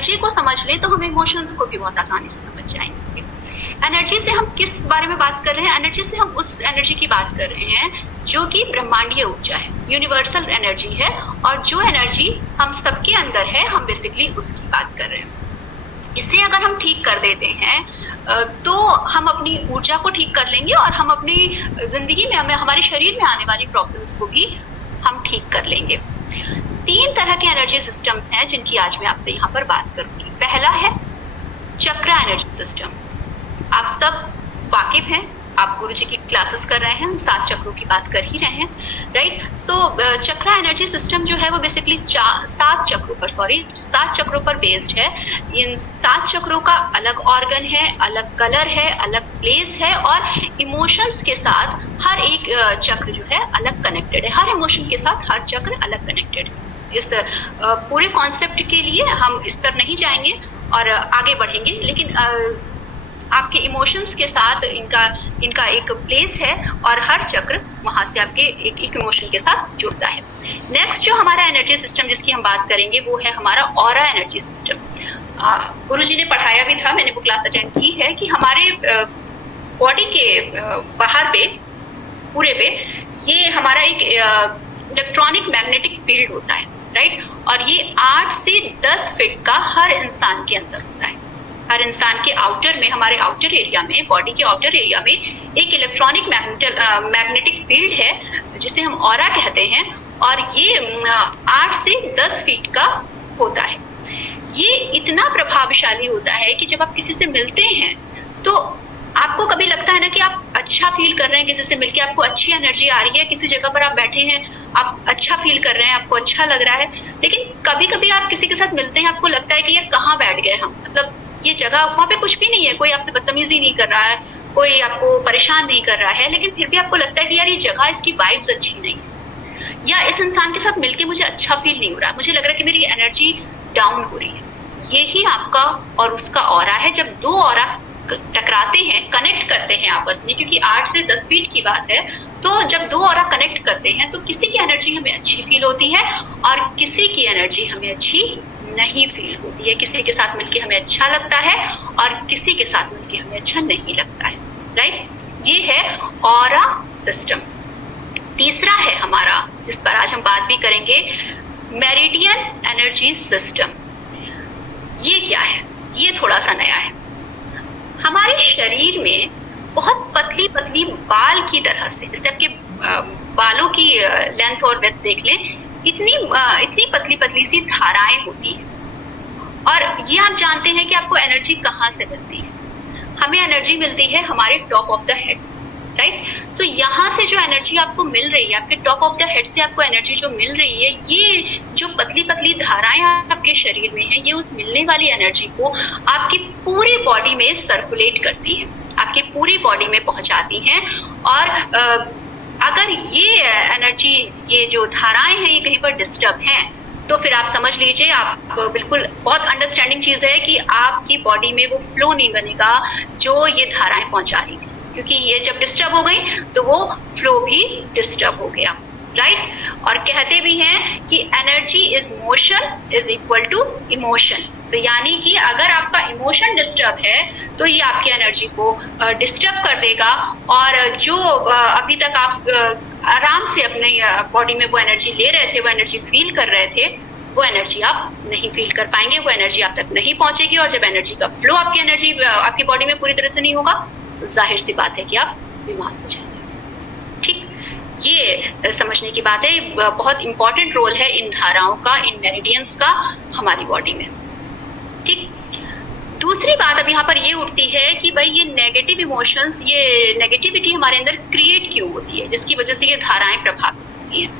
Energy को समझ ले तो हम इमोशंस को भी बहुत आसानी से समझ जाएंगे। एनर्जी से हम किस बारे में बात कर रहे हैं? एनर्जी से हम उस एनर्जी की बात कर रहे हैं जो कि ब्रह्मांडीय ऊर्जा है, यूनिवर्सल एनर्जी है, और जो एनर्जी हम सबके अंदर है, हम बेसिकली उसकी बात कर रहे हैं। इसे अगर हम ठीक कर देते हैं तो हम अपनी ऊर्जा को ठीक कर लेंगे और हम अपनी जिंदगी में, हमारे शरीर में आने वाली प्रॉब्लम्स को भी हम ठीक कर लेंगे। 3 तरह के एनर्जी सिस्टम्स हैं जिनकी आज मैं आपसे यहाँ पर बात करूंगी। पहला है चक्रा एनर्जी सिस्टम। आप सब वाकिफ हैं, आप गुरुजी की क्लासेस कर रहे हैं, हम 7 चक्रों की बात कर ही रहे हैं, राइट। सो चक्रा एनर्जी सिस्टम जो है वो बेसिकली 7 चक्रों पर बेस्ड है। इन 7 चक्रों का अलग ऑर्गन है, अलग कलर है, अलग प्लेस है, और इमोशंस के साथ हर एक चक्र जो है अलग कनेक्टेड है। हर इमोशन के साथ हर चक्र अलग कनेक्टेड है। इस पूरे कॉन्सेप्ट के लिए हम इस तरह नहीं जाएंगे और आगे बढ़ेंगे, लेकिन आपके इमोशंस के साथ इनका एक प्लेस है और हर चक्र वहां से आपके एक इमोशन के साथ जुड़ता है। नेक्स्ट जो हमारा एनर्जी सिस्टम जिसकी हम बात करेंगे वो है हमारा ऑरा एनर्जी सिस्टम। गुरुजी ने पढ़ाया भी था, मैंने वो क्लास अटेंड की है, कि हमारे बॉडी के बाहर पे, पूरे पे, ये हमारा एक इलेक्ट्रॉनिक मैग्नेटिक फील्ड होता है, राइट। और ये 8 से 10 फीट का हर इंसान के अंदर होता है। हर इंसान के आउटर में, हमारे आउटर एरिया में, बॉडी के आउटर एरिया में एक इलेक्ट्रॉनिक मैग्नेटिक फील्ड है जिसे हम ऑरा कहते हैं, और ये 8 से 10 फीट का होता है। ये इतना प्रभावशाली होता है कि जब आप किसी से मिलते हैं तो आपको कभी लगता है ना कि आप अच्छा फील कर रहे हैं, किसी से मिलके आपको अच्छी एनर्जी आ रही है, किसी जगह पर आप बैठे हैं, आप अच्छा फील कर रहे हैं, आपको अच्छा लग रहा है। लेकिन कभी कभी आप किसी के साथ मिलते हैं, आपको लगता है कि यार कहाँ बैठ गए हम, मतलब ये जगह, वहां पे कुछ भी नहीं है, कोई आपसे बदतमीजी नहीं कर रहा है, कोई आपको परेशान नहीं कर रहा है, लेकिन फिर भी आपको लगता है कि यार ये जगह, इसकी वाइब्स अच्छी नहीं है, या इस इंसान के साथ मिलके मुझे अच्छा फील नहीं हो रहा, मुझे लग रहा है कि मेरी एनर्जी डाउन हो रही है। यही आपका और उसका ऑरा है। जब 2 ऑरा टकराते हैं, कनेक्ट करते हैं आपस में, क्योंकि 8 से 10 फीट की बात है, तो जब 2 ऑरा कनेक्ट करते हैं तो किसी की एनर्जी हमें अच्छी फील होती है और किसी की एनर्जी हमें अच्छी नहीं फील होती है। किसी के साथ मिलके हमें अच्छा लगता है और किसी के साथ मिलके हमें अच्छा नहीं लगता है, राइट। ये है ऑरा सिस्टम। तीसरा है हमारा, जिस पर आज हम बात भी करेंगे, मेरिडियन एनर्जी सिस्टम। ये क्या है? ये थोड़ा सा नया है। हमारे शरीर में बहुत पतली पतली बाल की तरह से, जैसे आपके बालों की लेंथ और विड्थ देख लें, इतनी पतली पतली सी धाराएं होती हैं। और ये आप जानते हैं कि आपको एनर्जी कहाँ से मिलती है? हमें एनर्जी मिलती है हमारे top of the heads, right. So यहाँ से जो एनर्जी आपको मिल रही है, आपके टॉप ऑफ द हेड से आपको एनर्जी जो मिल रही है, ये जो पतली पतली धाराएं आपके शरीर में हैं, ये उस मिलने वाली एनर्जी को आपकी पूरी बॉडी में सर्कुलेट करती है, आपकी पूरी बॉडी में पहुंचाती हैं। और अगर ये एनर्जी, ये जो धाराएं हैं, ये कहीं पर डिस्टर्ब हैं, तो फिर आप समझ लीजिए, आप बिल्कुल, बहुत अंडरस्टैंडिंग चीज है कि आपकी बॉडी में वो फ्लो नहीं बनेगा जो ये धाराएं पहुंचा रही थी, क्योंकि ये जब डिस्टर्ब हो गई तो वो फ्लो भी डिस्टर्ब हो गया, राइट। और कहते भी हैं कि energy is motion is equal to emotion. तो यानी कि अगर आपका इमोशन डिस्टर्ब है तो ये आपकी एनर्जी को डिस्टर्ब कर देगा, और जो अभी तक आप आराम से अपने बॉडी में वो एनर्जी ले रहे थे, वो एनर्जी फील कर रहे थे, वो एनर्जी आप नहीं फील कर पाएंगे, वो एनर्जी आप तक नहीं पहुंचेगी। और जब एनर्जी का फ्लो आपकी एनर्जी आपकी बॉडी में पूरी तरह से नहीं होगा, तो जाहिर सी बात है कि आप बीमार हो जाएंगे। ठीक, ये समझने की बात है। बहुत इंपॉर्टेंट रोल है इन धाराओं का, इन मेरिडियंस का हमारी बॉडी में। ठीक, दूसरी बात अब यहाँ पर ये उठती है कि भाई ये नेगेटिव इमोशंस, ये नेगेटिविटी हमारे अंदर क्रिएट क्यों होती है, जिसकी वजह से ये धाराएं प्रभावित होती हैं।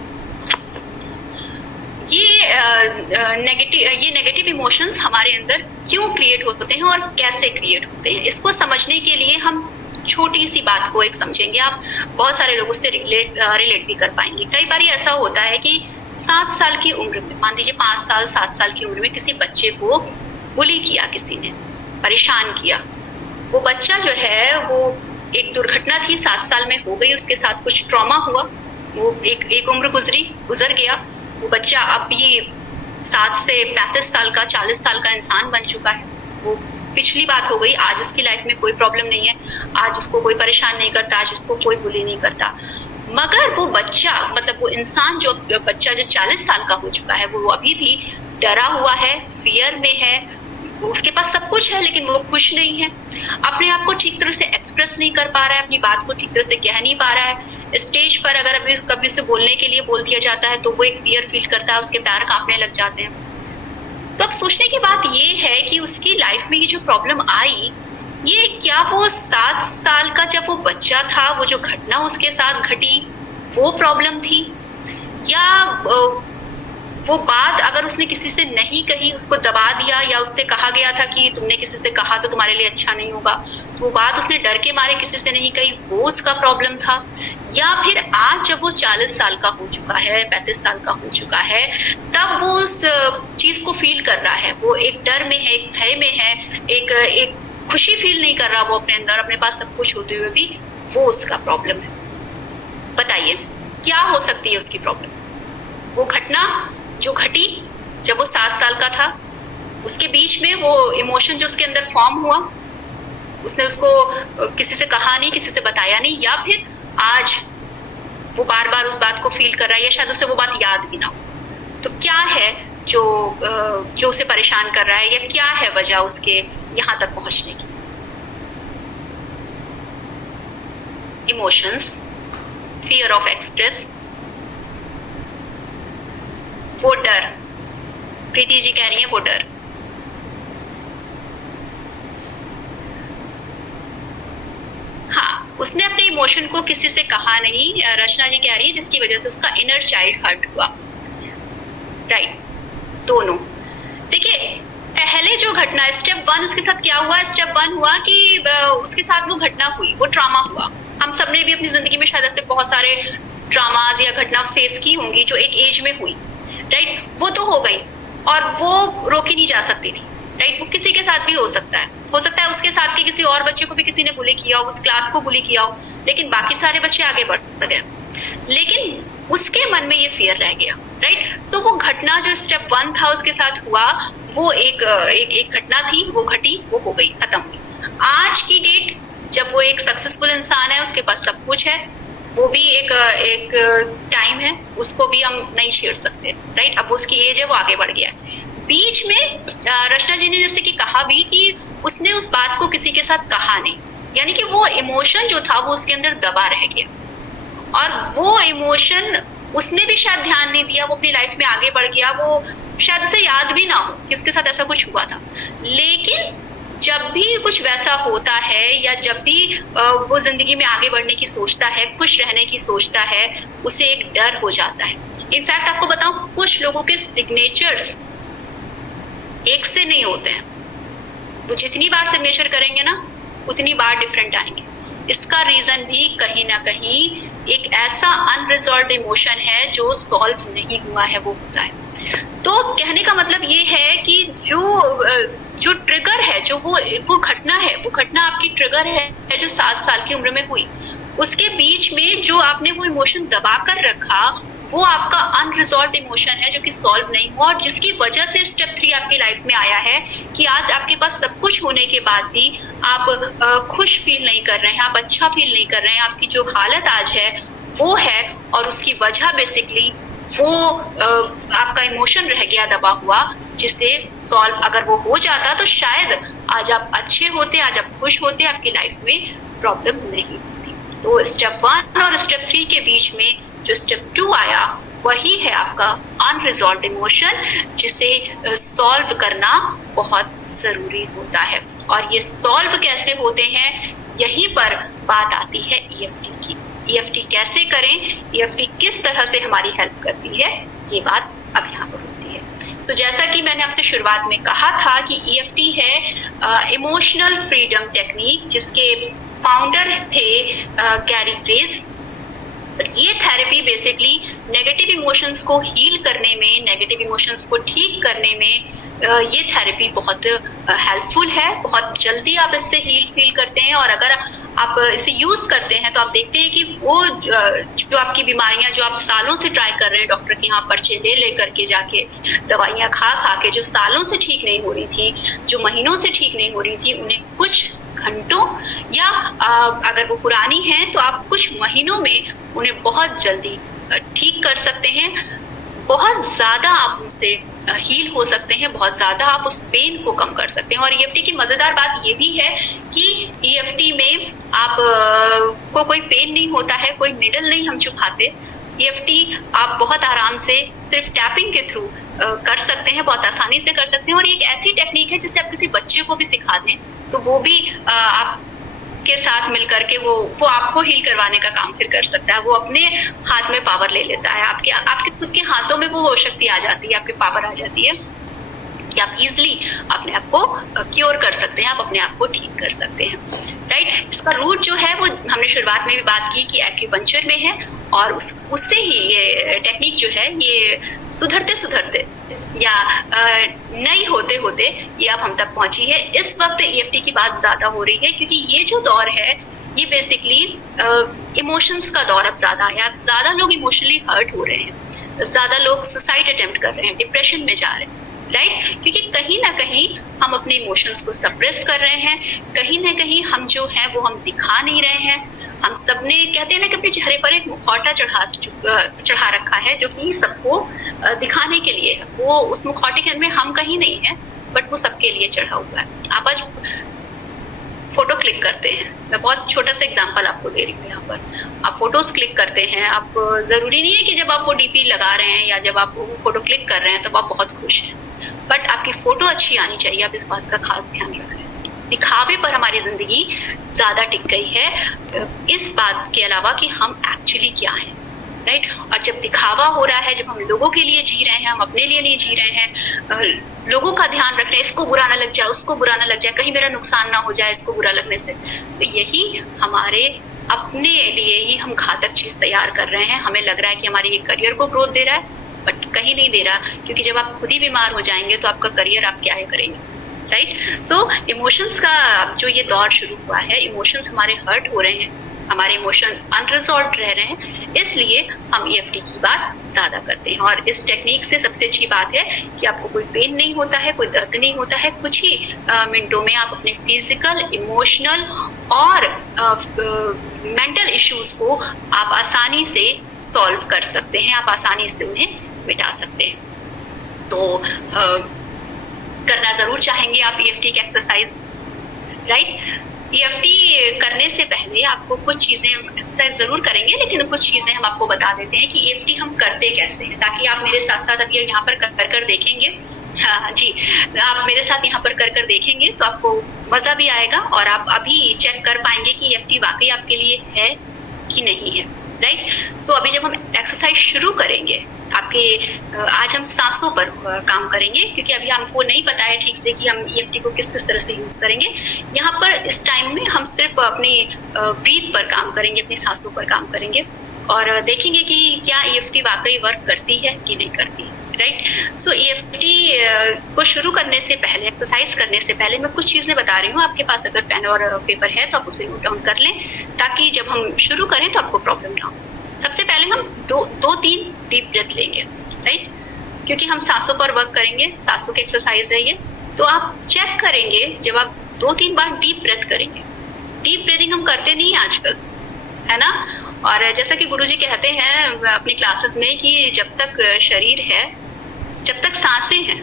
ये नेगेटिव इमोशंस हमारे अंदर क्यों क्रिएट होते हैं और कैसे क्रिएट होते हैं, इसको समझने के लिए हम छोटी सी बात को एक समझेंगे। आप बहुत सारे लोगों से रिलेट भी कर पाएंगे। कई बार ऐसा होता है कि 7 साल की उम्र में, मान लीजिए 5 साल 7 साल की उम्र में किसी बच्चे को बुली किया, किसी ने परेशान किया। वो बच्चा जो है, वो एक दुर्घटना थी, 7 साल में हो गई, उसके साथ कुछ ट्रॉमा हुआ, वो एक उम्र गुजर गया। वो बच्चा अब ये 7 से 35 साल का, 40 साल का इंसान बन चुका है। वो पिछली बात हो गई, आज उसकी लाइफ में कोई प्रॉब्लम नहीं है, आज उसको कोई परेशान नहीं करता, आज उसको कोई बुली नहीं करता। मगर वो बच्चा, मतलब वो इंसान, जो बच्चा जो 40 साल का हो चुका है, वो अभी भी डरा हुआ है, फियर में है, उसके पास सब कुछ है लेकिन वो खुश नहीं है, अपने आप को ठीक तरह से एक्सप्रेस नहीं कर पा रहा है, अपनी बात को ठीक तरह से कह नहीं पा रहा है। स्टेज पर अगर अभी कभी उसे बोलने के लिए बोल दिया जाता है तो वो एक फियर फील करता है, उसके पैर कांपने लग जाते हैं। तो अब सोचने की बात ये है कि उसकी लाइफ में ये जो प्रॉब्लम आई, ये क्या वो 7 साल का जब वो बच्चा था, वो जो घटना उसके साथ घटी, वो प्रॉब्लम थी, या वो बात अगर उसने किसी से नहीं कही, उसको दबा दिया, या उससे कहा गया था कि तुमने किसी से कहा तो तुम्हारे लिए अच्छा नहीं होगा, तो वो बात उसने डर के मारे किसी से नहीं कही, वो उसका प्रॉब्लम था। या फिर आज जब वो 40 साल का हो चुका है, 35 साल का हो चुका है, तब वो उस चीज को फील कर रहा है, वो एक डर में है, एक भय में है, एक खुशी फील नहीं कर रहा वो अपने अंदर, अपने पास सब कुछ होते हुए भी, वो उसका प्रॉब्लम है। बताइए क्या हो सकती है उसकी प्रॉब्लम? वो घटना जो घटी जब वो 7 साल का था, उसके बीच में वो इमोशन जो उसके अंदर फॉर्म हुआ, उसने उसको किसी से कहा नहीं, किसी से बताया नहीं, या फिर आज वो बार बार उस बात को फील कर रहा है, या शायद उसे वो बात याद भी ना हो। तो क्या है जो उसे परेशान कर रहा है, या क्या है वजह उसके यहाँ तक पहुंचने की? इमोशंस, फियर ऑफ एक्सप्रेस, वो डर, प्रीति जी कह रही है वो डर। हाँ, उसने अपने इमोशन को किसी से कहा नहीं, रचना जी कह रही है, जिसकी वजह से उसका इनर चाइल्ड हर्ट हुआ। राइट, दोनों। देखिए, पहले जो घटना स्टेप 1, उसके साथ क्या हुआ? स्टेप 1 हुआ कि उसके साथ वो घटना हुई, वो ट्रॉमा हुआ। हम सबने भी अपनी जिंदगी में शायद ऐसे बहुत सारे ड्रामाज या घटना फेस की होंगी जो एक एज में हुई, राइट? वो तो हो गई और वो रोकी नहीं जा सकती थी, राइट? वो किसी के साथ भी हो सकता है उसके साथ के किसी और बच्चे को भी किसी ने बुली किया हो, उस क्लास को बुली किया हो, लेकिन बाकी सारे बच्चे आगे बढ़ गए, लेकिन उसके मन में ये फियर रह गया, राइट? तो वो घटना जो स्टेप 1 था उसके साथ हुआ, वो एक घटना थी, वो घटी, वो हो गई, खत्म हुई। आज की डेट जब वो एक सक्सेसफुल इंसान है, उसके पास सब कुछ है, वो भी एक टाइम है, उसको भी हम नहीं छेड़ सकते, राइट? अब उसकी एज है, वो आगे बढ़ गया है। बीच में रचना जी ने जैसे कि कहा भी कि उसने उस बात को किसी के साथ कहा नहीं, यानी कि वो इमोशन जो था वो उसके अंदर दबा रह गया, और वो इमोशन उसने भी शायद ध्यान नहीं दिया, वो अपनी लाइफ में आगे बढ़ गया, वो शायद उसे याद भी ना हो कि उसके साथ ऐसा कुछ हुआ था। लेकिन जब भी कुछ वैसा होता है, या जब भी वो जिंदगी में आगे बढ़ने की सोचता है, खुश रहने की सोचता है, उसे एक डर हो जाता है। इनफैक्ट आपको बताऊं, कुछ लोगों के सिग्नेचर्स एक से नहीं होते हैं, वो जितनी बार सिग्नेचर करेंगे ना उतनी बार डिफरेंट आएंगे। इसका रीजन भी कहीं ना कहीं एक ऐसा अनरिजॉल्व्ड इमोशन है जो सॉल्व नहीं हुआ है, वो होता है। तो कहने का मतलब ये है कि जो ट्रिगर है, जो वो घटना है, वो घटना आपकी ट्रिगर है जो 7 साल की उम्र में हुई, उसके बीच में जो आपने वो इमोशन दबा कर रखा, वो आपका अनरिजॉल्व्ड इमोशन है जो कि सॉल्व नहीं हुआ, और जिसकी वजह से स्टेप 3 आपकी लाइफ में आया है कि आज आपके पास सब कुछ होने के बाद भी आप खुश फील नहीं कर रहे हैं, आप अच्छा फील नहीं कर रहे हैं। आपकी जो हालत आज है वो है, और उसकी वजह बेसिकली वो आपका इमोशन रह गया दबा हुआ, जिसे सॉल्व अगर वो हो जाता तो शायद आज आप अच्छे होते, आज आप खुश होते, आपकी लाइफ में प्रॉब्लम नहीं होती। तो स्टेप 1 और स्टेप 3 के बीच में जो स्टेप 2 आया, वही है आपका अनरिजॉल्व्ड इमोशन, जिसे सॉल्व करना बहुत जरूरी होता है। और ये सॉल्व कैसे होते हैं, यहीं पर बात आती है EFT की। EFT कैसे करें, EFT किस तरह से हमारी हेल्प करती है, ये बात अब यहाँ पर होती है। सो जैसा कि मैंने आपसे शुरुआत में कहा था कि EFT है इमोशनल फ्रीडम टेक्निक, जिसके फाउंडर थे गैरी ग्रेस। ये थेरेपी बेसिकली नेगेटिव इमोशंस को हील करने में, नेगेटिव इमोशंस को ठीक करने में ये थेरेपी बहुत हेल्पफुल है। बहुत जल्दी आप इससे हील फील करते हैं, और अगर आप इसे यूज करते हैं तो आप देखते हैं कि वो जो आपकी बीमारियां जो आप सालों से ट्राई कर रहे हैं डॉक्टर के यहाँ पर्चे ले करके जाके दवाइयां खा के जो सालों से ठीक नहीं हो रही थी, जो महीनों से ठीक नहीं हो रही थी, उन्हें कुछ घंटों या अगर वो पुरानी है तो आप कुछ महीनों में उन्हें बहुत जल्दी ठीक कर सकते हैं। बहुत ज्यादा आप उनसे हील हो सकते हैं, बहुत ज्यादा आप उस पेन को कम कर सकते हैं। और ईएफटी की मजेदार बात ये भी है कि ईएफटी में आप को कोई पेन नहीं होता है, कोई निडल नहीं हम चुभाते। ईएफटी आप बहुत आराम से सिर्फ टैपिंग के थ्रू कर सकते हैं, बहुत आसानी से कर सकते हैं। और एक ऐसी टेक्निक है जिसे आप किसी बच्चे को भी सिखा दें तो वो भी आप के साथ मिलकर के वो आपको हील करवाने का काम फिर कर सकता है। वो अपने हाथ में पावर ले लेता है, आपके खुद के हाथों में वो शक्ति आ जाती है, आपकी पावर आ जाती है कि आप इजिली अपने आप को क्योर कर सकते हैं, आप अपने आप को ठीक कर सकते हैं, राइट। इसका रूट जो है वो हमने शुरुआत में भी बात की कि एक्यूपंक्चर में है और उससे ही ये टेक्निक जो है ये सुधरते या नई होते होते ये अब हम तक पहुंची है। इस वक्त ईएफटी की बात ज्यादा हो रही है क्योंकि ये जो दौर है ये बेसिकली इमोशंस का दौर अब ज्यादा है। अब ज्यादा लोग इमोशनली हर्ट हो रहे हैं, ज्यादा लोग सुसाइड अटेम्प्ट कर रहे हैं, डिप्रेशन में जा रहे हैं, राइट। क्योंकि कहीं ना कहीं हम अपने इमोशंस को सप्रेस कर रहे हैं, कहीं ना कहीं हम जो है वो हम दिखा नहीं रहे हैं। हम सबने कहते हैं ना कि अपने चेहरे पर एक मुखौटा चढ़ा रखा है जो कि सबको दिखाने के लिए है। वो उस मुखौटे के अंदर हम कहीं नहीं है बट वो सबके लिए चढ़ा हुआ है। आप आज फोटो क्लिक करते हैं, मैं बहुत छोटा सा एग्जांपल आपको दे रही हूँ यहाँ पर। आप फोटोज क्लिक करते हैं, आप जरूरी नहीं है कि जब आप वो डीपी लगा रहे हैं या जब आप वो फोटो क्लिक कर रहे हैं तब आप बहुत खुश हैं, बट आपकी फोटो अच्छी आनी चाहिए। आप इस बात का खास ध्यान रख रहे हैं। दिखावे पर हमारी जिंदगी ज्यादा टिक गई है इस बात के अलावा कि हम एक्चुअली क्या हैं, राइट। और जब दिखावा हो रहा है, जब हम लोगों के लिए जी रहे हैं, हम अपने लिए नहीं जी रहे हैं, लोगों का ध्यान रख रहे हैं, इसको बुरा ना लग जाए, उसको बुरा ना लग जाए, कहीं मेरा नुकसान ना हो जाए इसको बुरा लगने से, तो यही हमारे अपने लिए ही हम घातक चीज तैयार कर रहे हैं। हमें लग रहा है कि हमारे ये करियर को ग्रोथ दे रहा है बट कहीं नहीं दे रहा, क्योंकि जब आप खुद ही बीमार हो जाएंगे तो आपका करियर आप क्या करेंगे, राइट। सो इमोशंस का जो ये दौर शुरू हुआ है, इमोशंस हमारे हर्ट हो रहे हैं, हमारे इमोशन अनरिजॉल्व रह रहे हैं, इसलिए हम ईएफटी की बात ज्यादा करते हैं। और इस टेक्निक से सबसे अच्छी बात है कि आपको कोई पेन नहीं होता है, कोई दर्द नहीं होता है। कुछ ही मिनटों में आप अपने फिजिकल, इमोशनल और मेंटल इश्यूज को आप आसानी से सॉल्व कर सकते हैं, आप आसानी से उन्हें मिटा सकते हैं। तो करना जरूर चाहेंगे आप ईएफटी की एक्सरसाइज, राइट। ईएफटी करने से पहले आपको कुछ चीजें एक्सरसाइज जरूर करेंगे, लेकिन कुछ चीजें हम आपको बता देते हैं कि ईएफटी हम करते कैसे हैं, ताकि आप मेरे साथ साथ अभी यहाँ पर कर देखेंगे। हाँ जी, आप मेरे साथ यहाँ पर कर देखेंगे तो आपको मजा भी आएगा और आप अभी चेक कर पाएंगे कि ईएफटी वाकई आपके लिए है कि नहीं है, राइट। सो अभी जब हम एक्सरसाइज शुरू करेंगे, आपके आज हम सांसों पर काम करेंगे, क्योंकि अभी हमको नहीं पता है ठीक से कि हम ईएफटी को किस तरह से यूज करेंगे। यहाँ पर इस टाइम में हम सिर्फ अपनी ब्रीथ पर काम करेंगे, अपनी सांसों पर काम करेंगे और देखेंगे कि क्या ईएफटी वाकई वर्क करती है कि नहीं करती, राइट। सो ईएफटी को शुरू करने से पहले, एक्सरसाइज करने से पहले मैं कुछ चीजें बता रही हूँ। आपके पास अगर पेन और पेपर है तो आप उसे नोट डाउन कर लें, ताकि जब हम शुरू करें तो आपको प्रॉब्लम ना हो। सबसे पहले हम दो तीन डीप ब्रेथ लेंगे, राइट, क्योंकि हम सांसों पर वर्क करेंगे, सांसों की एक्सरसाइज है ये। तो आप चेक करेंगे जब आप 2-3 बार डीप ब्रेथ करेंगे। डीप ब्रीदिंग हम करते नहीं आजकल, है ना। और जैसा कि गुरुजी कहते हैं अपनी क्लासेस में कि जब तक शरीर है, जब तक सांसें हैं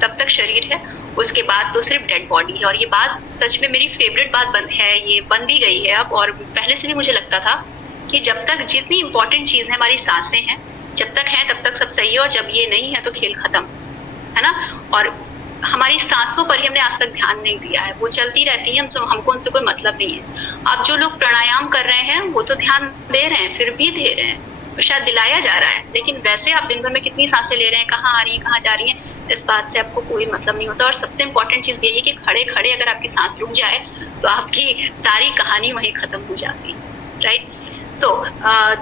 तब तक शरीर है, उसके बाद तो सिर्फ डेड बॉडी है। और ये बात सच में मेरी फेवरेट बात है, ये बन भी गई है अब, और पहले से भी मुझे लगता था कि जब तक जितनी इंपॉर्टेंट चीज है हमारी सांसें हैं, जब तक है तब तक सब सही है, और जब ये नहीं है तो खेल खत्म, है ना। और हमारी सांसों पर ही हमने आज तक ध्यान नहीं दिया है, वो चलती रहती है, हमको उनसे कोई मतलब नहीं है। अब जो लोग प्राणायाम कर रहे हैं वो तो ध्यान दे रहे हैं, फिर भी दे रहे हैं, शायद दिलाया जा रहा है, लेकिन वैसे आप दिन भर में कितनी सांसें ले रहे हैं, कहाँ आ रही हैं, कहाँ जा रही हैं, इस बात से आपको कोई मतलब नहीं होता। और सबसे इम्पोर्टेंट चीज ये है कि खड़े खड़े अगर आपकी सांस रुक जाए तो आपकी सारी कहानी वहीं खत्म हो जाती है, राइट। सो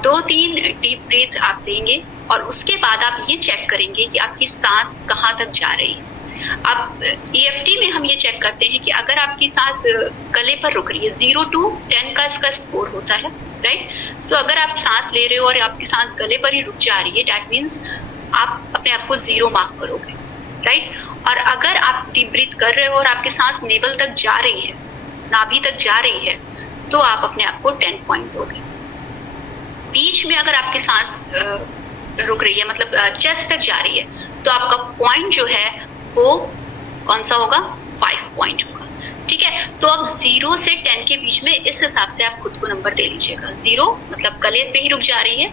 2-3 डीप ब्रीथ आप देंगे और उसके बाद आप ये चेक करेंगे कि आपकी सांस कहाँ तक जा रही है। अब ईएफटी में हम ये चेक करते हैं कि अगर आपकी सांस गले पर रुक रही है, 0 to 10 का इसका स्कोर होता है, राइट। सो अगर आप सांस ले रहे हो और आपकी सांस गले पर ही रुक जा रही है, दैट मीन्स आप अपने आप को 0 मार्क करोगे, राइट। और अगर आप डीप ब्रीथ कर रहे हो और आपकी सांस नेवल तक जा रही है, नाभि तक जा रही है, तो आप अपने आप को 10 पॉइंट दोगे। बीच में अगर आपकी सांस रुक रही है, मतलब चेस्ट तक जा रही है, तो आपका पॉइंट जो है वो कौन सा होगा? 5 पॉइंट होगा, ठीक है। तो अब 0 से 10 के बीच में इस हिसाब से आप खुद को नंबर दे लीजिएगा। 0 मतलब गले पे ही रुक जा रही है,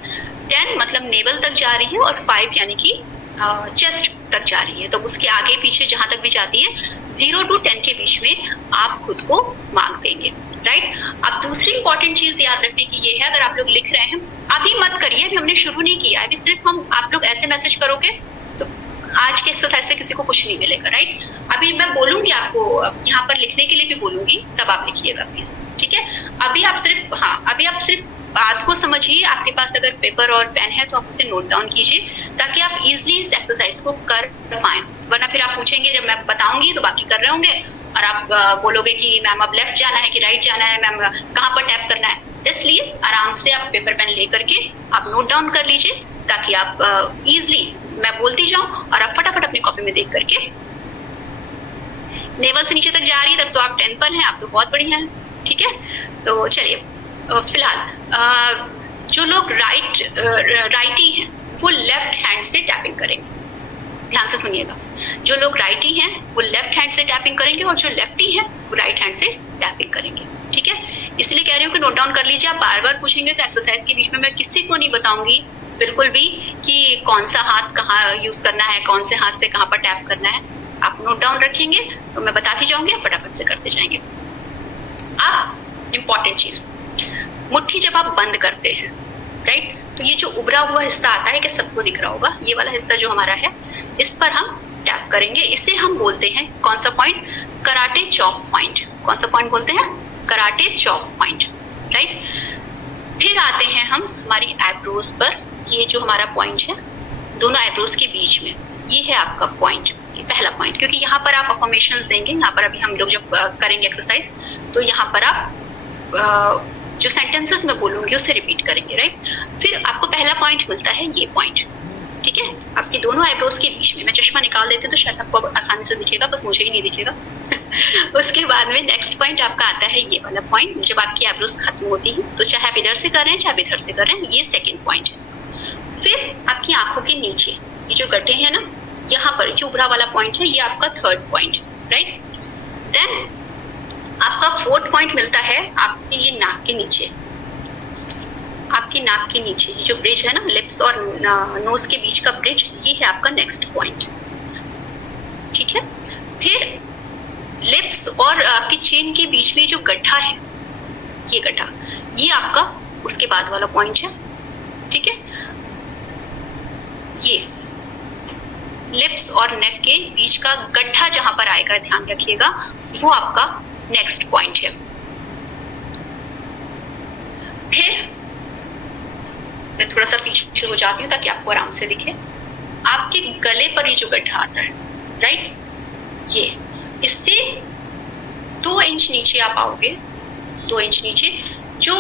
10 मतलब नेवल तक जा रही है, और 5 यानी कि चेस्ट तक जा रही है। तो उसके आगे पीछे जहां तक भी जाती है, 0 to 10 के बीच में आप खुद को मार्क देंगे, राइट। अब दूसरी इंपॉर्टेंट चीज याद रखने की ये है, अगर आप लोग लिख रहे हैं, अभी मत करिए, अभी हमने शुरू नहीं किया, अभी सिर्फ आप लोग ऐसे मैसेज करोगे तो आज के एक्सरसाइज से किसी को कुछ नहीं मिलेगा, राइट। अभी मैं बोलूंगी आपको, यहाँ पर लिखने के लिए भी बोलूंगी, तब आप लिखिएगा प्लीज, ठीक है। अभी आप सिर्फ बात को समझिए। आपके पास अगर पेपर और पेन है तो आप उसे नोट डाउन कीजिए, ताकि आप इजिली इस एक्सरसाइज को कर पाए। वरना फिर आप पूछेंगे, जब मैं बताऊंगी तो बाकी कर रहे होंगे और आप बोलोगे कि मैम अब लेफ्ट जाना है कि राइट जाना है, मैम कहाँ पर टैप करना है। इसलिए आराम से आप पेपर पेन लेकर के आप नोट डाउन कर लीजिए, ताकि आप इजिली मैं बोलती जाऊं और आप फटाफट अपनी कॉपी में देख करके, नेवल से नीचे तक जा रही है तब तो आप 10 पर हैं, आप तो बहुत बढ़िया हैं, ठीक है। तो चलिए, फिलहाल जो लोग राइटी हैं वो लेफ्ट हैंड से टैपिंग करेंगे, ध्यान से सुनिएगा। जो लोग राइटी हैं वो लेफ्ट हैंड से टैपिंग करेंगे, और जो लेफ्टी हैं वो राइट हैंड से टैपिंग करेंगे, ठीक है। इसलिए कह रही हूँ कि नोट डाउन कर लीजिए। आप बार बार पूछेंगे तो एक्सरसाइज के बीच में मैं किसी को नहीं बताऊंगी बिल्कुल भी कि कौन सा हाथ कहाँ यूज करना है, कौन से हाथ से कहाँ पर टैप करना है। आप नोट डाउन रखेंगे तो मैं बताती जाऊंगी, आप फटाफट से करते जाएंगे। अब इम्पॉर्टेंट चीज, मुट्ठी जब आप बंद करते हैं, राइट, तो ये जो उभरा हुआ हिस्सा आता है, कि सबको दिख रहा होगा, ये वाला हिस्सा जो हमारा है, इस पर हम टैप करेंगे। इसे हम बोलते हैं कौन सा पॉइंट? Karate chop point. कौन सा पॉइंट बोलते हैं? Karate chop point, right. फिर आते हैं हम हमारी आईब्रोज पर। ये जो हमारा पॉइंट है दोनों आईब्रोज के बीच में, ये है आपका पॉइंट, ये पहला पॉइंट। क्योंकि यहाँ पर आप अफर्मेशंस देंगे, यहाँ पर अभी हम लोग जब करेंगे एक्सरसाइज, तो यहाँ पर आप जो सेंटेंसेस में बोलूंगी उसे रिपीट करेंगे, राइट। फिर आपको पहला पॉइंट मिलता है ये पॉइंट, ठीक है, आपकी दोनों आईब्रोज के बीच में। मैं चश्मा निकाल देती हूँ तो शायद आपको आसानी से दिखेगा, बस मुझे ही नहीं दिखेगा। उसके बाद में नेक्स्ट पॉइंट आपका आता है ये वाला पॉइंट, जब आपकी आईब्रोज खत्म होती है, तो चाहे आप इधर से कर रहे हैं चाहे इधर से कर रहे हैं, ये सेकेंड पॉइंट है। फिर आपकी आंखों के नीचे ये जो गड्ढे हैं ना, यहाँ पर जो उभरा वाला पॉइंट है, ये आपका थर्ड पॉइंट, राइट। देन आपका फोर्थ पॉइंट मिलता है आपके ये नाक के नीचे, आपकी नाक के नीचे ये जो ब्रिज है ना, लिप्स और नोज के बीच का ब्रिज, ये है आपका नेक्स्ट पॉइंट, ठीक है। फिर लिप्स और आपकी चेन के बीच में जो गड्ढा है, ये गड्ढा, ये आपका उसके बाद वाला पॉइंट है, ठीक है। ये लिप्स और नेक के बीच का गड्ढा जहां पर आएगा, ध्यान रखिएगा, वो आपका नेक्स्ट पॉइंट है। फिर मैं थोड़ा सा पीछे हो जाती हूँ ताकि आपको आराम से दिखे। आपके गले पर ये जो गड्ढा आता है, राइट, ये इससे 2 इंच नीचे आप आओगे, 2 इंच नीचे। जो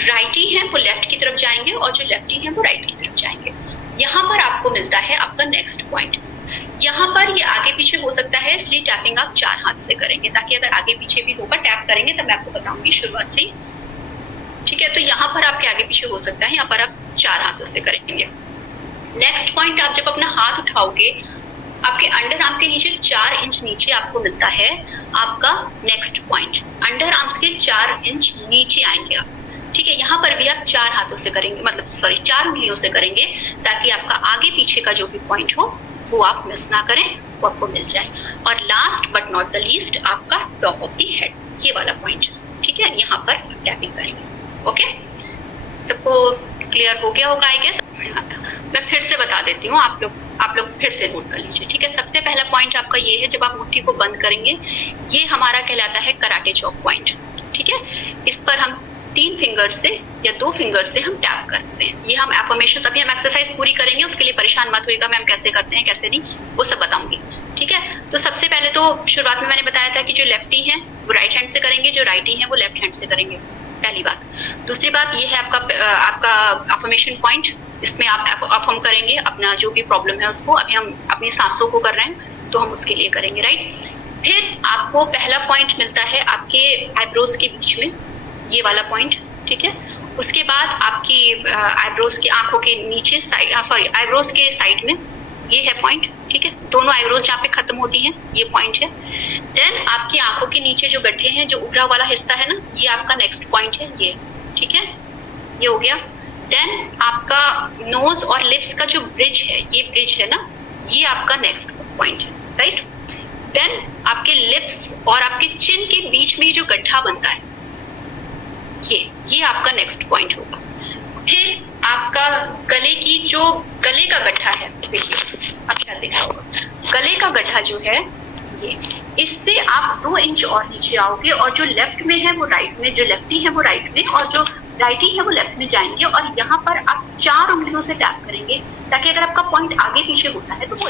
राइटी हैं वो लेफ्ट की तरफ जाएंगे और जो लेफ्टी हैं वो राइट की तरफ जाएंगे। यहाँ पर आपको मिलता है आपका नेक्स्ट पॉइंट। यहाँ पर ये आगे पीछे हो सकता है, इसलिए टैपिंग आप 4 हाथ से करेंगे, ताकि अगर आगे पीछे भी होगा टैप करेंगे तब मैं आपको बताऊंगी शुरुआत से ही, ठीक है। तो यहाँ पर आपके आगे पीछे हो सकता है, यहाँ पर आप 4 हाथों से करेंगे। नेक्स्ट पॉइंट, आप जब अपना हाथ उठाओगे, आपके अंडर आर्म के नीचे 4 इंच नीचे आपको मिलता है आपका नेक्स्ट पॉइंट। अंडर आर्म्स के 4 इंच नीचे आएंगे आप, ठीक है। यहाँ पर भी आप 4 हाथों से करेंगे, मतलब 4 उंगलियों से करेंगे, ताकि आपका आगे पीछे का जो भी पॉइंट हो वो आप मिस ना करें, वो आपको मिल जाए। और last but not the least, आपका टॉप ऑफ द हेड, ये वाला पॉइंट, ठीक है। यहाँ पर टैपिंग करेंगे, ओके। सबको क्लियर हो गया होगा आई गेस। मैं फिर से बता देती हूँ, आप लोग फिर से नोट कर लीजिए, ठीक है। सबसे पहला पॉइंट आपका ये है, जब आप मुट्ठी को बंद करेंगे, ये हमारा कहलाता है कराटे चॉप पॉइंट, ठीक है। इस पर हम 3 फिंगर से या 2 फिंगर से हम टैप करते हैं। ये हम एफर्मेशन, अभी हम एक्सरसाइज पूरी करेंगे, उसके लिए परेशान मत होइएगा, मैम कैसे करते हैं कैसे नहीं, वो सब बताऊंगी, ठीक ठीक है। तो सबसे पहले तो शुरुआत में मैंने बताया था कि जो लेफ्टी हैं वो राइट हैंड से करेंगे, जो राइटी हैं वो लेफ्ट हैंड से करेंगे, पहली बात। दूसरी बात ये है आपका अफर्मेशन पॉइंट, इसमें आप अफर्म करेंगे अपना जो भी प्रॉब्लम है उसको। अभी हम अपनी सांसों को कर रहे हैं तो हम उसके लिए करेंगे, राइट। फिर आपको पहला पॉइंट मिलता है आपके आईब्रोज के बीच में, ये वाला पॉइंट, ठीक है। उसके बाद आपकी आईब्रोज की आंखों के नीचे साइड, सॉरी आईब्रोज के साइड में ये है पॉइंट, ठीक है। दोनों आईब्रोज जहाँ पे खत्म होती हैं ये पॉइंट है। देन आपकी आंखों के नीचे जो गड्ढे हैं, जो उभरा वाला हिस्सा है ना, ये आपका नेक्स्ट पॉइंट है, ये, ठीक है, ये हो गया। देन आपका नोज और लिप्स का जो ब्रिज है, ये ब्रिज है ना, ये आपका नेक्स्ट पॉइंट है, राइट। देन आपके लिप्स और आपके चिन के बीच में जो गड्ढा बनता है, ये आपका नेक्स्ट पॉइंट होगा। फिर आपका गले की जो गले का गड्ढा है, देखिए आप शायद देखा होगा, गले का गड्ढा जो है ये, इससे आप 2 इंच और नीचे आओगे, और जो लेफ्ट में है वो राइट में, जो लेफ्टी है वो राइट में, और जो राइटी है वो लेफ्ट में जाएंगे। और यहाँ पर आप 4 उंगलियों से टैप करेंगे, ताकि अगर आपका पॉइंट आगे पीछे होता है तो वो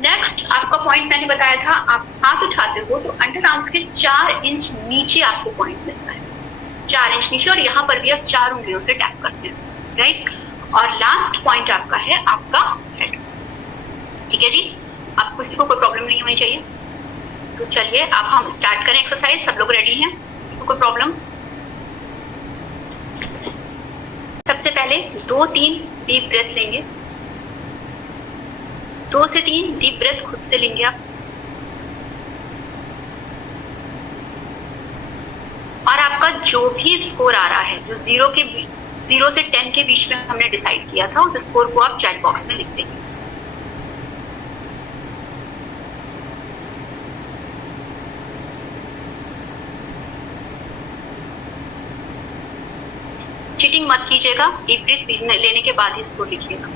नेक्स्ट आपका पॉइंट मैंने बताया था, आप हाथ उठाते हो तो अंडर आर्म्स के 4 इंच नीचे आपको पॉइंट मिलता है, 4 इंच नीचे, और यहाँ पर भी आप 4 उंगलियों से टैप करते हैं, राइट। और लास्ट पॉइंट आपका है आपका हेड, ठीक है जी। अब किसी को कोई प्रॉब्लम नहीं होनी चाहिए। तो चलिए अब हम स्टार्ट करें एक्सरसाइज। सब लोग रेडी हैं? किसी को कोई प्रॉब्लम? सबसे पहले 2-3 डीप ब्रेथ लेंगे, 2 से 3 डीप ब्रेथ खुद से लेंगे आप। और आपका जो भी स्कोर आ रहा है, जो 0 से 10 के बीच में हमने डिसाइड किया था, उस स्कोर को आप चैट बॉक्स में लिख देंगे। चीटिंग मत कीजिएगा, डीप ब्रीथ लेने के बाद ही स्कोर लिखिएगा।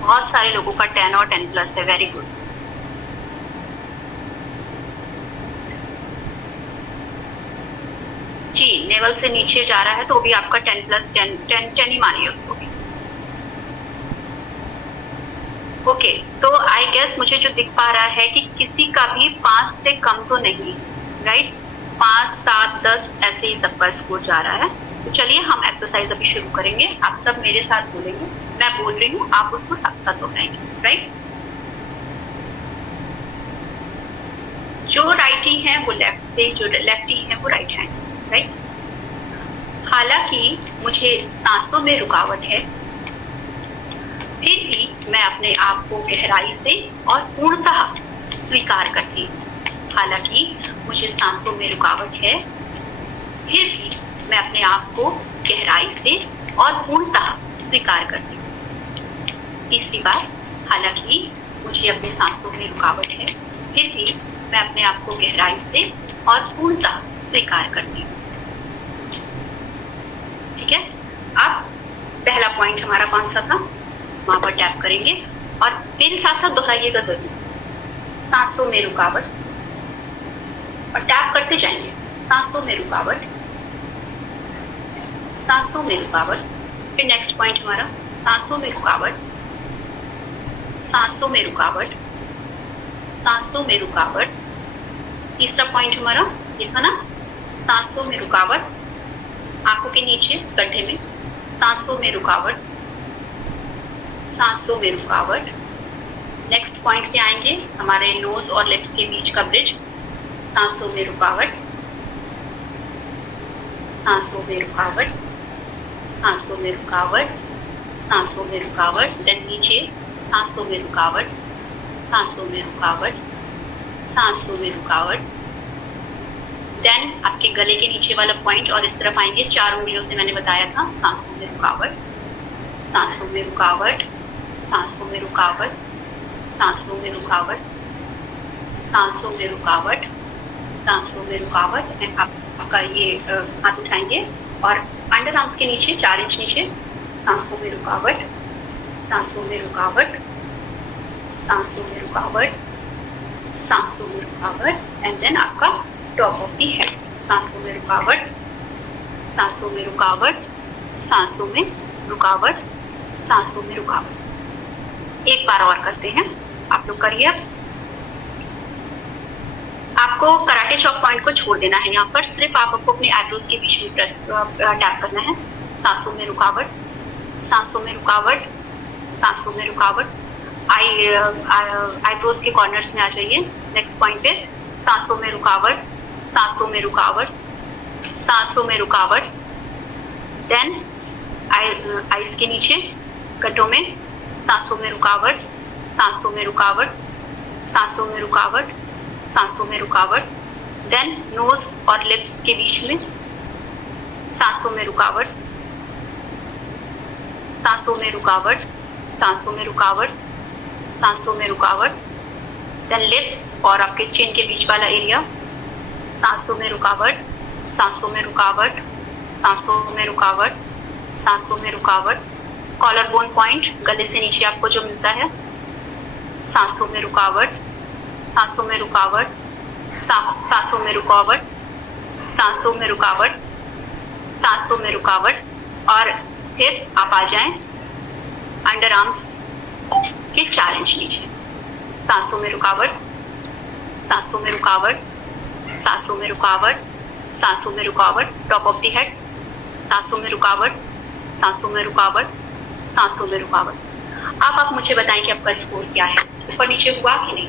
बहुत सारे लोगों का 10 और 10+ है, वेरी गुड। जी, लेवल से नीचे जा रहा है तो भी आपका 10+10 ही मानिए उसको भी। ओके, तो आई गेस मुझे जो दिख पा रहा है कि किसी का भी 5 से कम तो नहीं, राइट। 5, 7, 10 ऐसे ही सबका स्कोर जा रहा है। तो चलिए हम एक्सरसाइज अभी शुरू करेंगे। आप सब मेरे साथ बोलेंगे, मैं बोल रही हूँ, आप उसको साथ साथ दोहराएंगे, राइट। जो राइटी है वो लेफ्ट से, जो लेफ्टी है वो राइट हैंड से, राइट। हालांकि मुझे सांसों में रुकावट है, फिर भी मैं अपने आप को गहराई से और पूर्णतः स्वीकार करती हूँ। हालांकि मुझे सांसों में रुकावट है, फिर भी मैं अपने आप को गहराई से और पूर्णतः स्वीकार करती हूँ। तीसरी बार, हालांकि मुझे अपने सांसों में रुकावट है, फिर भी मैं अपने आप को गहराई से और पूर्णतः स्वीकार करती हूँ, ठीक है। अब पहला पॉइंट हमारा कौन सा था, वहां पर टैप करेंगे और मेरे साथ साथ दोहराइएगा जरूर, सांसों में रुकावट, और टैप करते जाएंगे, सांसों में रुकावट, सांसों में रुकावट। फिर नेक्स्ट पॉइंट हमारा सांसों में रुकावट, सांसों में रुकावट, सांसों में रुकावट। तीसरा पॉइंट हमारा ये था ना, सांसों में रुकावट, आंखों के नीचे गड्ढे में, सांसों में रुकावट, सांसों में रुकावट। नेक्स्ट पॉइंट पे आएंगे हमारे नोज और लिप्स के बीच का ब्रिज, सांसों में रुकावट, सांसों में रुकावट, सांसों में रुकावट, सांसों में रुकावट। देन नीचे सांसों में रुकावट, सांसों में रुकावट, सांसों में रुकावट। देन आपके गले के नीचे वाला पॉइंट और इस तरफ आएंगे, 4 उंगलियों से मैंने बताया था, सांसों में रुकावट, सांसों में रुकावट, सांसों में रुकावट, सांसों में रुकावट, सांसों में रुकावट, सांसों में रुकावट। एंड आपका ये हाथ उठाएंगे और अंडर आर्म्स के नीचे 4 इंच नीचे, सांसों में रुकावट, सांसों में रुकावट, सांसों में रुकावट, सांसों में रुकावट, एंड देन आपका टॉप ऑफ द हेड। सांसों में रुकावट, सांसों में रुकावट, सांसों में रुकावट, सांसों में रुकावट। एक बार और करते हैं, आप लोग करिए। आपको कराटे चॉक पॉइंट को छोड़ देना है, यहाँ पर सिर्फ आपको अपने आईब्रोज के बीच में टैप करना है। सांसों में रुकावट, सांसों में रुकावट, सांसों में रुकावट। आईब्रोज के कॉर्नर्स में आ जाइए। नेक्स्ट पॉइंट पे सांसों में रुकावट, सांसों में रुकावट, सांसों में रुकावट। देन आईज के नीचे गड्ढों में सांसों में रुकावट, सांसों में रुकावट, सांसों में रुकावट, सांसों में रुकावट। देन नोज और लिप्स के बीच में सांसों में रुकावट, सांसों में रुकावट, सांसों में रुकावट, सांसों में रुकावट। देन लिप्स और आपके चिन के बीच वाला एरिया सांसों में रुकावट, सांसों में रुकावट, सांसों में रुकावट, सांसों में रुकावट। कॉलर बोन पॉइंट गले से नीचे आपको जो मिलता है, सांसों में रुकावट, सांसों में रुकावट, सांसों में रुकावट, सांसों में रुकावट, सांसों में रुकावट। और फिर आप आ जाएं अंडर आर्म्स के 4 इंच नीचे। सांसों में रुकावट, सांसों में रुकावट, सांसों में रुकावट, सांसों में रुकावट। टॉप ऑफ द हेड, सांसों में रुकावट, सांसों में रुकावट, सांसों में रुकावट। अब आप मुझे बताएं कि आपका स्कोर क्या है, ऊपर नीचे हुआ कि नहीं।